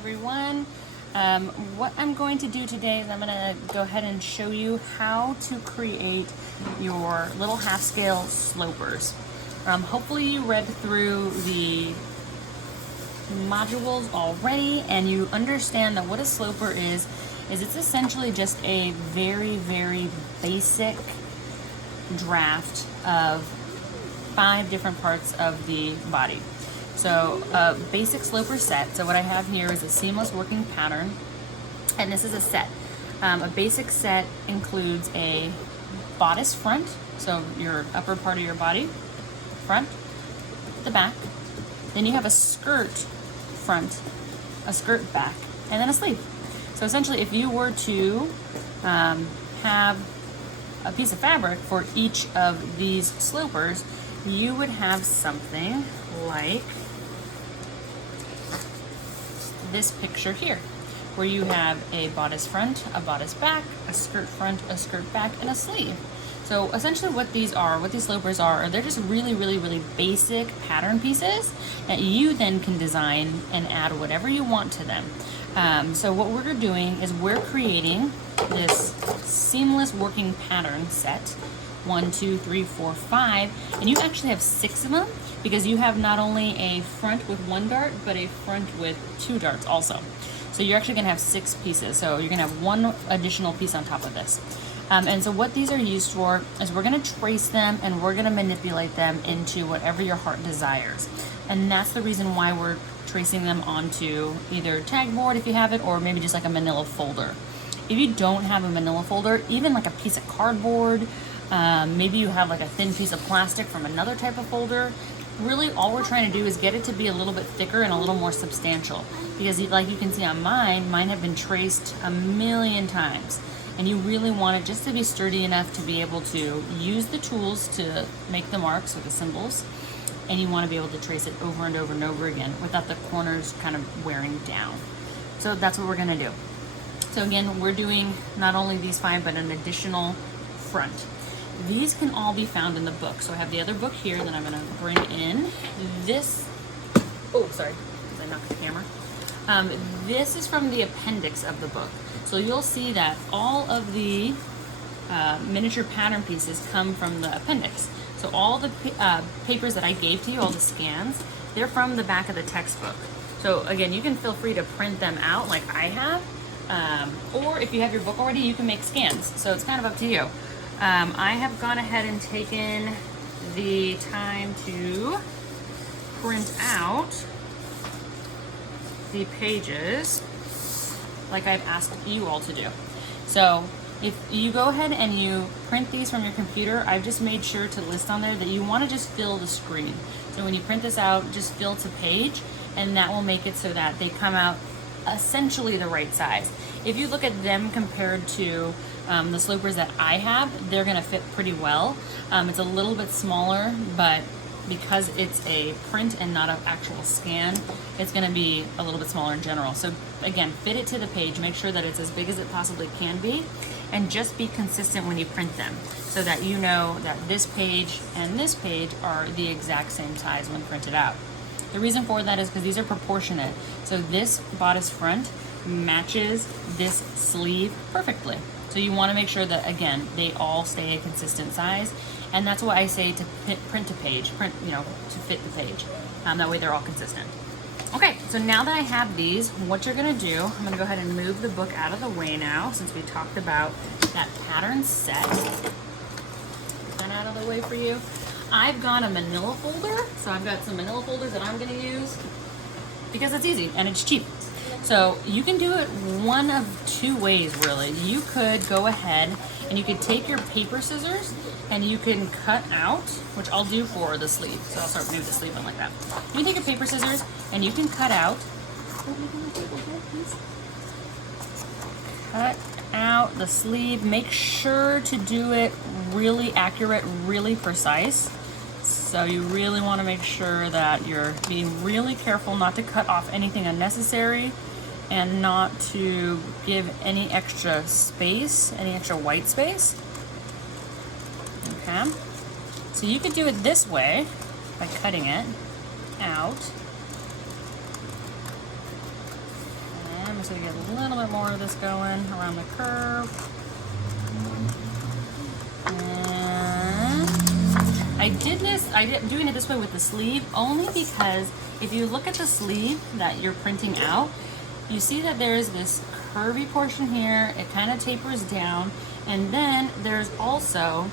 everyone. What I'm going to do today is I'm going to go ahead and show you how to create your little half scale slopers. Hopefully you read through the modules already and you understand that what a sloper is it's essentially just a very, very basic draft of 5 different parts of the body. So a basic sloper set. So what I have here is a seamless working pattern, and this is a set. A basic set includes a bodice front, so your upper part of your body, front, the back. Then you have a skirt front, a skirt back, and then a sleeve. So essentially, if you were to have a piece of fabric for each of these slopers, you would have something like this picture here, where you have a bodice front, a bodice back, a skirt front, a skirt back, and a sleeve. So essentially what these slopers are, they're just really, really, really basic pattern pieces that you then can design and add whatever you want to them. So what we're doing is we're creating this seamless working pattern set. 1, 2, 3, 4, 5, and you actually have 6 of them because you have not only a front with 1 dart, but a front with 2 darts also. So you're actually gonna have 6 pieces. So you're gonna have 1 additional piece on top of this. And so what these are used for is we're gonna trace them and we're gonna manipulate them into whatever your heart desires. And that's the reason why we're tracing them onto either tag board if you have it, or maybe just like a manila folder. If you don't have a manila folder, even like a piece of cardboard, maybe you have like a thin piece of plastic from another type of folder. Really all we're trying to do is get it to be a little bit thicker and a little more substantial, because like you can see on mine have been traced a million times, and you really want it just to be sturdy enough to be able to use the tools to make the marks or the symbols, and you want to be able to trace it over and over and over again without the corners kind of wearing down. So that's what we're going to do. So again, we're doing not only these 5 but an additional front. These can all be found in the book. So I have the other book here that I'm going to bring in. This, oh, sorry, because I knocked the camera. This is from the appendix of the book. So you'll see that all of the miniature pattern pieces come from the appendix. So all the papers that I gave to you, all the scans, they're from the back of the textbook. So again, you can feel free to print them out like I have. Or if you have your book already, you can make scans. So it's kind of up to you. I have gone ahead and taken the time to print out the pages like I've asked you all to do. So if you go ahead and you print these from your computer, I've just made sure to list on there that you want to just fill the screen. So when you print this out, just fill to page, and that will make it so that they come out essentially the right size. If you look at them compared to the slopers that I have, they're gonna fit pretty well. It's a little bit smaller, but because it's a print and not an actual scan, it's gonna be a little bit smaller in general. So again, fit it to the page, make sure that it's as big as it possibly can be, and just be consistent when you print them so that you know that this page and this page are the exact same size when printed out. The reason for that is because these are proportionate. So this bodice front matches this sleeve perfectly. So you want to make sure that, again, they all stay a consistent size. And that's why I say to print to page, to fit the page. That way they're all consistent. Okay, so now that I have these, what you're gonna do, I'm gonna go ahead and move the book out of the way now, since we talked about that pattern set. Get that out of the way for you. I've got a manila folder, so I've got some manila folders that I'm gonna use because it's easy and it's cheap. So you can do it one of 2 ways, really. You could go ahead and you could take your paper scissors and you can cut out, which I'll do for the sleeve. So I'll start maybe the sleeve on like that. You can take your paper scissors and you can cut out, the sleeve. Make sure to do it really accurate, really precise. So you really want to make sure that you're being really careful not to cut off anything unnecessary and not to give any extra space, any extra white space. Okay. So you could do it this way by cutting it out so we get a little bit more of this going around the curve. And I'm doing it this way with the sleeve only because if you look at the sleeve that you're printing out, you see that there's this curvy portion here, it kind of tapers down, and then there's also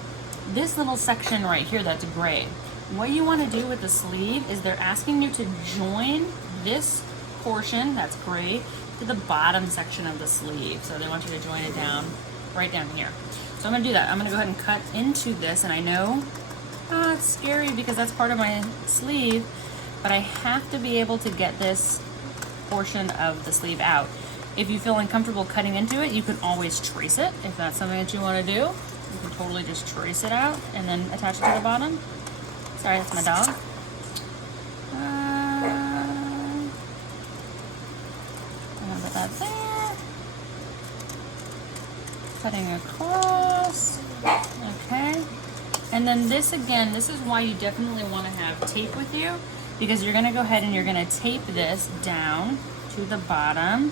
this little section right here that's gray. What you want to do with the sleeve is they're asking you to join this portion that's gray to the bottom section of the sleeve. So they want you to join it down, right down here. So I'm gonna do that. I'm gonna go ahead and cut into this, and I know it's scary because that's part of my sleeve, but I have to be able to get this portion of the sleeve out. If you feel uncomfortable cutting into it, you can always trace it. If that's something that you want to do, you can totally just trace it out and then attach it to the bottom. Sorry, that's my dog. I'll put that there. Cutting across. Okay. And then this again, this is why you definitely want to have tape with you, because you're going to go ahead and you're going to tape this down to the bottom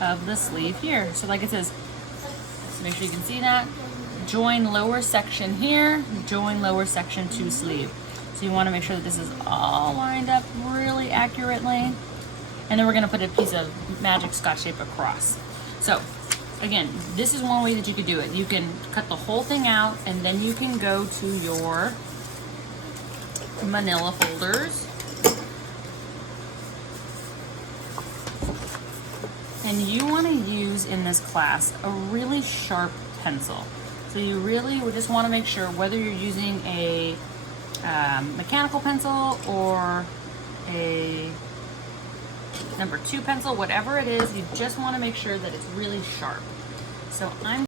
of the sleeve here. So like it says, so make sure you can see that. Join lower section here, join lower section to sleeve. So you want to make sure that this is all lined up really accurately. And then we're going to put a piece of magic Scotch tape across. So again, this is one way that you could do it. You can cut the whole thing out, and then you can go to your manila folders. And you want to use in this class a really sharp pencil. So you really would just want to make sure whether you're using a mechanical pencil or a number 2 pencil, whatever it is, you just want to make sure that it's really sharp. So I'm